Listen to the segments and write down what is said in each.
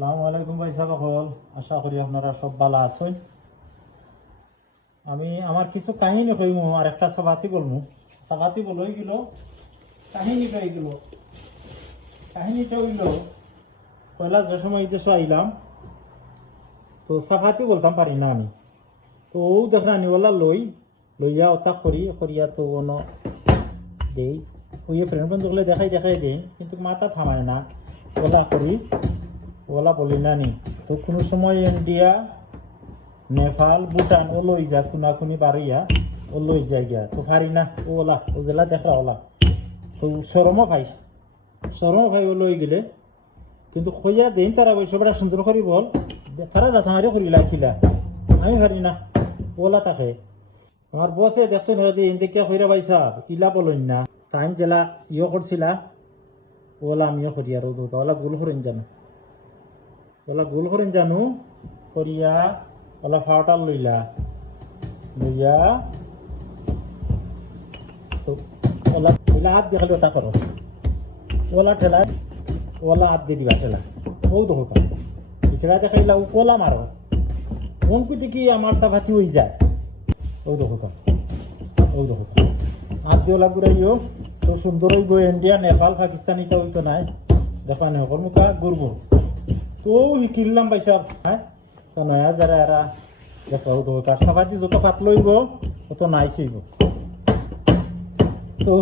আসসালামু আলাইকুম ভাই সকল, আশা করি আপনারা সব ভালো আছেন। আমি আমার কিছু কাহিনী কইমু আর একটা সাবাতি বলমু। সাবাতি বলই গেল, কাহিনী কই গেল। কাহিনীটা হইল, পয়লা যে সময় এই দেশে আইলাম, তো সাফাতি বলতাম পারি না আমি। তো ও দেখনা নিওয়ালা লইয়া ওটা করিয়া তো অন দেই। ওই ফ্রেন্ড বন্ধুগুলো দেখাই দেই, কিন্তু মাথা থামায় না। ওলা করি, ওলা বলি না নি। তো কোনো সময় ইন্ডিয়া, নেপাল, ভুটান ও লই যা খুনি বাড়িয়া ও লই যায় গিয়া, তো পারি না। ওলা ও জেলা দেখা ওলা তো সরমও ভাই ও লই গেলে, কিন্তু খইয়া দিন তারা বৈশ বড় সুন্দর করি বল, তারা যাতা মারি করিলা খিলা, আমি পারি না। ওলা তাকে আমার বসে দেখছেন ইন্দিকা কইরা পাইছা ইলা বলইন না, টাইম জেলা করছিলা। ওলা আমিও করি আর ওলা গোল করেন জানু করিয়া ওলা ফাওটাল লইয়া তো ওলা হাত দেখালে ওটা করো, ওলা ঠেলা ওলা হাত দিয়ে দিবা ঠেলা। ও দেখো ঠেলা দেখাইলা ও ওলা মারো, মন কুতি কি আমার সাফাতি হয়ে যায়। ও দেখো হাত দিয়ে ওলা ঘুরাইও তো সুন্দর হইব। ইন্ডিয়া, নেপাল, পাকিস্তান এটা হইতো নাই, দেখা নেই মুখা ঘুরবো। তো কিনলাম পয়সা, হ্যাঁ তো নয়া যারা এরা দেখা দরকার। সাফাতি যত পাত লইব অত নাই ছিল। তো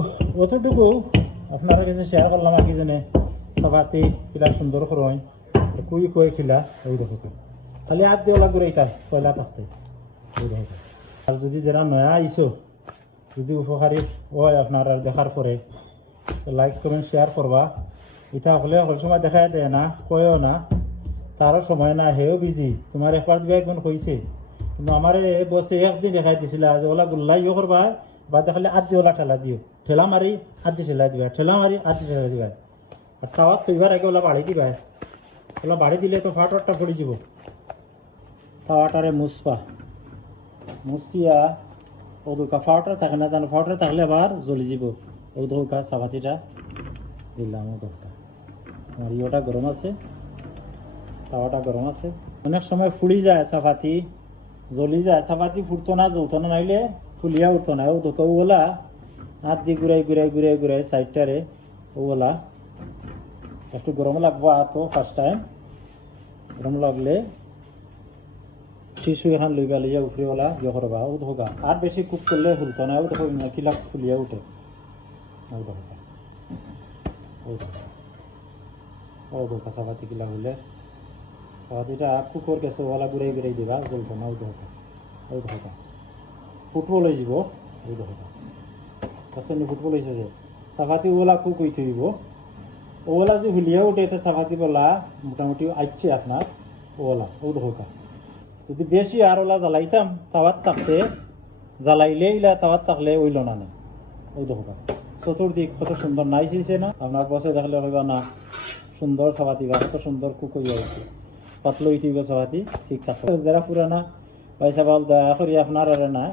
অতটুকু আপনার কাছে শেয়ার করলাম আর কি জানে সাফাতি কিলা সুন্দর করই কই খিলা। ওই দেখো খালি হাত দিয়ে ওলা ঘুরাইতা পয়লা থাকতে। ওই দেখো আর যদি যারা নয়া আইসো, যদি উপকারী হয় আপনার দেখার পরে, লাইক করবেন, শেয়ার করবা। এটা হলে হল সময় দেখাই দেয় না, কয়ও না, তারও সময় না, হেও বিজি। তোমার একবার দিবা একজন কইছে, কিন্তু আমার বসে একদিন দেখাই দিছিল যে ওলা গুল্লাই করবা বা দেখালে আদি ওলা ঠেলা দিও, ঠেলা মারি আদি ঠেলা দিবা, ঠেলা মারি আদি ঠেলা দিবা। আর তাওয়াত কইবার আগে ওলা বাড়ি দিবা। ওলা বাড়ি দিলে তো ফাটরটা পড়ে যাব। তাওয়াটারে মুসিয়া ও দুকা ফাওয়াটা থাকে না, জানো ফাওয়াটা থাকলে আবার জ্বলি যাব। ও দুকা সাবাতিটা দিলাম। ও দুকা আমার ইয়েটা গরম আছে, তাওয়াটা গরম আছে। অনেক সময় ফুলি যায় সাফাতি, জ্বলি যায় সাফাতি, ফুটতো না জ্বলতো না, নাইলে ফুলিয়া উঠতো না। ও দুকা ওলা হাত দিয়ে ঘুরাই সাইডটারে ওলা একটু গরম লাগবো। তো ফার্স্ট টাইম গরম লাগলে টিস্যু এখান লইয়া উঠে ওলা ইয়ে করবা। ও ধোকা আর বেশি কুক করলে ফুলতো না। ও দেখো কিলা ফুলিয়া উঠে। ও ধোকা সাফাতি কিলা হইলে সাফাতিটা কুকুর গেছে ওলা ঘুরাই দিবা, জ্বলতো না। ও ধোকা ফুটবল হয়ে যাব। ওই ধোকা দেখছেন ফুটবল হয়েছে যে সাফাতি ওলা কুক হয়ে থইব। ওলা যে হুলিয়া উঠে এতে সাফাতি বলা মোটামুটি আইছে আপনার ওলা। ও ধোকা যদি বেশি আর ওলা জ্বালাইতাম তাওয়াত থাকতে, জ্বালাইলে ইলা তাওয়াত থাকলে ওইল না। ও ধোকা চতুর্দিক কত সুন্দর নাইছে না। আপনার বসে দেখলে হইবা না সুন্দর সাফাতি বা কত সুন্দর কুক হয়ে যাচ্ছে। পাতলো ইটিব সাফাতি ঠিক থাকবে। যারা পুরানা পয়সা বল দয়া করি আপনার না,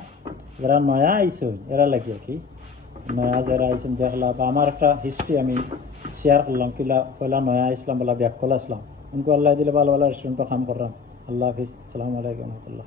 যারা নয়া আইসো এরা লাগে আর কি। নয়া যারা আইসেন দেখলা বা আমার একটা হিস্ট্রি আমি শেয়ার করলাম, কিলা পয়লা নয়া ইসলাম বলা ব্যাক কল আসলাম। উনকু আল্লাহ দিলে ভালো রেস্টুরেন্টে কাম করলাম। আল্লাহ হাফিজ, আসসালামু আলাইকুম রহমতুল্লাহ।